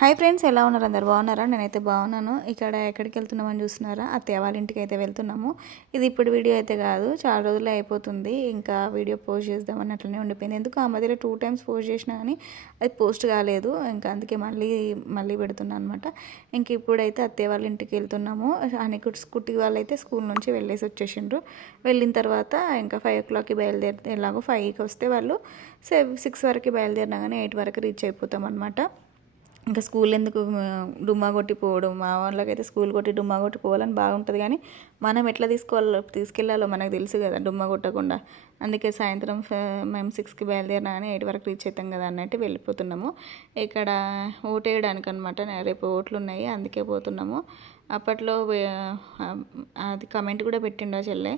Hi friends, ఎలా ఉన్నారు? అందరు బాగున్నారా? నేనైతే బాగున్నాను. ఇక్కడ ఎక్కడికి వెళ్తున్నామని చూస్తున్నారా? అత్తయ్య వాళ్ళ ఇంటికి అయితే వెళ్తున్నాము. ఇది ఇప్పుడు వీడియో అయితే కాదు, చాలా రోజులే అయిపోతుంది. ఇంకా వీడియో పోస్ట్ చేద్దామని అట్లనే ఉండిపోయింది. ఎందుకు ఆ మధ్యలో 2 టైమ్స్ పోస్ట్ చేసినా కానీ అది పోస్ట్ కాలేదు. ఇంకా అందుకే మళ్ళీ పెడుతున్నాను అనమాట. ఇంక ఇప్పుడైతే అత్తయ్య వాళ్ళ ఇంటికి వెళ్తున్నాము. అని స్కూటీ వాళ్ళు అయితే స్కూల్ నుంచి వెళ్ళేసి వచ్చేసిండ్రు. వెళ్ళిన తర్వాత ఇంకా 5 o'clockకి బయలుదేరితే, ఎలాగో 5కి వస్తే వాళ్ళు 6 వరకు బయలుదేరినా కానీ 8 వరకు రీచ్ అయిపోతాం అనమాట. ఇంకా స్కూల్ ఎందుకు డుమ్మా కొట్టి పోవడం, మా వాళ్ళకైతే స్కూల్ కొట్టి డుమ్మా కొట్టి పోవాలని బాగుంటుంది. కానీ మనం ఎట్లా తీసుకెళ్ళాలో మనకు తెలుసు కదా, డుమ్మా కొట్టకుండా. అందుకే సాయంత్రం మేము 6కి బయలుదేరినా కానీ 8 వరకు రీచ్ అవుతాం కదా అన్నట్టు వెళ్ళిపోతున్నాము. ఇక్కడ ఓటేయడానికి అనమాట, రేపు ఓట్లు ఉన్నాయి, అందుకే పోతున్నాము. అప్పట్లో అది కమెంట్ కూడా పెట్టిండు ఆ చెల్లె,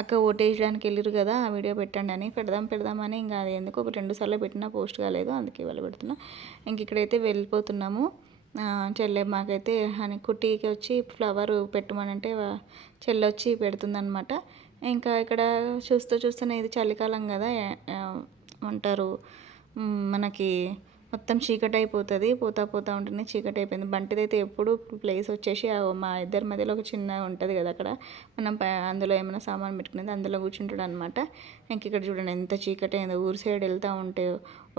అక్క ఓటేయడానికి వెళ్ళిరు కదా, ఆ వీడియో పెట్టండి అని. పెడదామని ఇంకా అది ఎందుకు ఒక 2 సార్లు పెట్టినా పోస్ట్ కాలేదు, అందుకే ఇవాళ పెడుతున్నా. ఇంక ఇక్కడైతే వెళ్ళిపోతున్నాము. చెల్లె మాకైతే అని కుట్టికి వచ్చి ఫ్లవర్ పెట్టమనంటే చెల్లె వచ్చి పెడుతుందనమాట. ఇంకా ఇక్కడ చూస్తూనే ఇది చలికాలం కదా, అంటారు మనకి మొత్తం చీకటి అయిపోతుంది. పోతా ఉంటుంది, చీకటి అయిపోయింది. బంటిదైతే ఎప్పుడు ప్లేస్ వచ్చేసి మా ఇద్దరి మధ్యలో ఒక చిన్న ఉంటుంది కదా, అక్కడ మనం అందులో ఏమైనా సామాన్ పెట్టుకునేది అందులో కూర్చుంటాడు అనమాట. ఇంక ఇక్కడ చూడండి ఎంత చీకటి అయిందో. ఊరి సైడ్ వెళ్తూ ఉంటే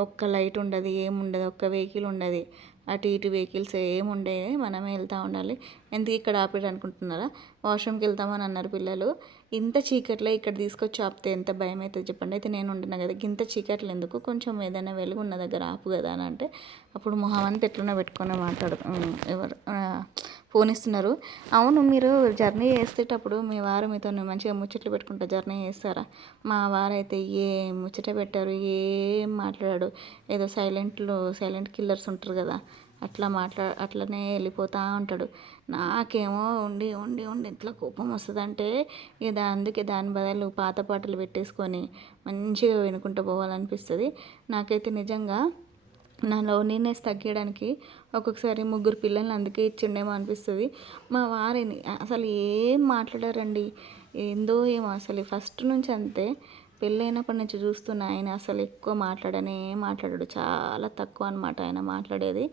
ఒక్క లైట్ ఉండదు, ఏముండదు, ఒక్క వెహికల్ ఉండదు. అటు ఇటు వెహికల్స్ ఏముండే, మనమే వెళ్తూ ఉండాలి. ఎందుకు ఇక్కడ ఆపిరు అనుకుంటున్నారా? వాష్రూమ్కి వెళ్తామని అన్నారు పిల్లలు. ఇంత చీకట్లో ఇక్కడ తీసుకొచ్చి ఆపితే ఎంత భయం అవుతుంది చెప్పండి. అయితే నేను ఉంటున్నా కదా, ఇంత చీకట్లు ఎందుకు, కొంచెం ఏదైనా వెలుగు ఉన్న దగ్గర ఆపు కదా అని అంటే, అప్పుడు మొహం అంతా ఎట్లనో పెట్టుకొని ఎవరు ఫోన్ ఇస్తున్నారు. అవును, మీరు జర్నీ చేసేటప్పుడు మీ వారు మీతో మంచిగా ముచ్చట్లు పెట్టుకుంటా జర్నీ చేస్తారా? మా వారైతే ఏం ముచ్చట పెట్టారు, ఏం మాట్లాడాడు. ఏదో సైలెంట్ కిల్లర్స్ ఉంటారు కదా, అట్లనే వెళ్ళిపోతూ ఉంటాడు. నాకేమో ఉండి ఉండి ఉండి ఎట్లా కోపం వస్తుందంటే, ఇక అందుకే దాని బదులు పాత పాటలు పెట్టేసుకొని మంచిగా వినుకుంటూ పోవాలనిపిస్తుంది. నాకైతే నిజంగా నా లోన్లీనెస్ తగ్గడానికి ఒక్కొక్కసారి 3 పిల్లల్ని అందుకే ఇచ్చిండేమో అనిపిస్తుంది. మా వారిని అసలు ఏం మాట్లాడారండి, ఏందో ఏమో అసలు ఫస్ట్ నుంచి అంతే. పెళ్ళైనప్పటి నుంచి చూస్తున్న ఆయన అసలు ఎక్కువ మాట్లాడాడు, చాలా తక్కువ అనమాట ఆయన మాట్లాడేది.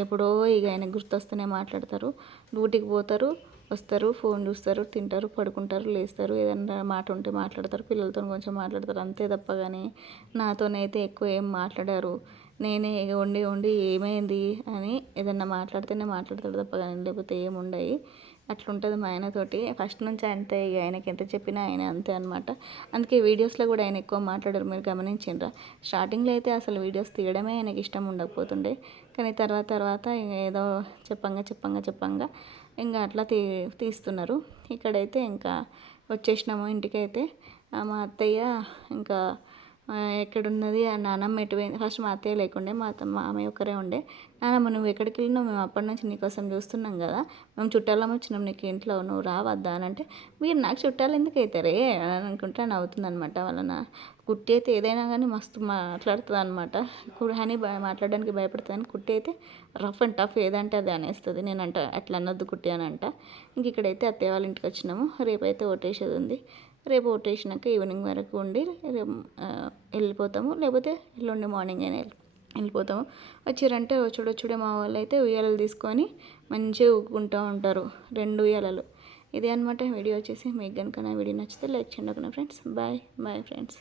ఎప్పుడో ఇక ఆయన గుర్తొస్తూనే మాట్లాడతారు. డ్యూటీకి పోతారు, వస్తారు, ఫోన్ చూస్తారు, తింటారు, పడుకుంటారు, లేస్తారు, ఏదైనా మాట ఉంటే మాట్లాడతారు, పిల్లలతో కొంచెం మాట్లాడతారు, అంతే తప్ప కానీ నాతోనైతే ఎక్కువ ఏం మాట్లాడారు. నేనే ఉండి ఏమైంది అని ఏదన్నా మాట్లాడితేనే మాట్లాడతాడు తప్ప కానీ, లేకపోతే ఏముండయి. అట్లుంటుంది మా ఆయనతోటి ఫస్ట్ నుంచి. అంతే, ఇక ఆయనకి ఎంత చెప్పినా ఆయన అంతే అనమాట. అందుకే వీడియోస్లో కూడా ఆయన ఎక్కువ మాట్లాడరు, మీరు గమనించిండ్రా? స్టార్టింగ్లో అయితే అసలు వీడియోస్ తీయడమే ఆయనకి ఇష్టం ఉండకపోతుండే, కానీ తర్వాత ఏదో చెప్పంగా ఇంకా అట్లా తీస్తున్నారు. ఇక్కడైతే ఇంకా వచ్చేసినాము ఇంటికైతే. మా అత్తయ్య ఇంకా ఎక్కడున్నది, ఆ నానమ్మ ఎటు పోయింది. ఫస్ట్ మా అత్తయ్య లేకుండే, మామయ్య ఒక్కరే ఉండే. నానమ్మ నువ్వు ఎక్కడికి వెళ్ళినావు, మేము అప్పటి నుంచి నీకోసం చూస్తున్నాం కదా, మేము చుట్టాలం వచ్చినాం నీకు ఇంట్లో, నువ్వు రావద్దా అని అంటే, మీరు నాకు చుట్టాలు ఎందుకు అవుతారే అని అనుకుంటా నవ్వుతుంది అనమాట. వాళ్ళ కుట్టి అయితే ఏదైనా కానీ మస్తు మాట్లాడుతుంది అనమాట. అని మాట్లాడడానికి భయపడుతుంది. కుట్టి అయితే రఫ్ అండ్ టఫ్ ఏదంటే అది అనేస్తుంది. నేనంట అట్లా అనొద్దు కుట్టి అని అంట. ఇంక ఇక్కడైతే అత్తయ్య వాళ్ళ ఇంటికి వచ్చినాము. రేపైతే ఓటేసేది ఉంది. రేపు ఓటేసినాక ఈవినింగ్ వరకు ఉండి రేపు వెళ్ళిపోతాము, లేకపోతే ఎల్లుండి మార్నింగ్ అయినా వెళ్ళిపోతాము. వచ్చిరంటే చూడే మా వాళ్ళు అయితే ఉయ్యాలలు తీసుకొని మంచిగా ఊక్కుంటూ ఉంటారు, 2 ఉయ్యాలలు. ఇదే అనమాట వీడియో వచ్చేసి. మీకు కనుక నా వీడియో నచ్చితే లైక్ చేయండి ఫ్రెండ్స్. Bye friends.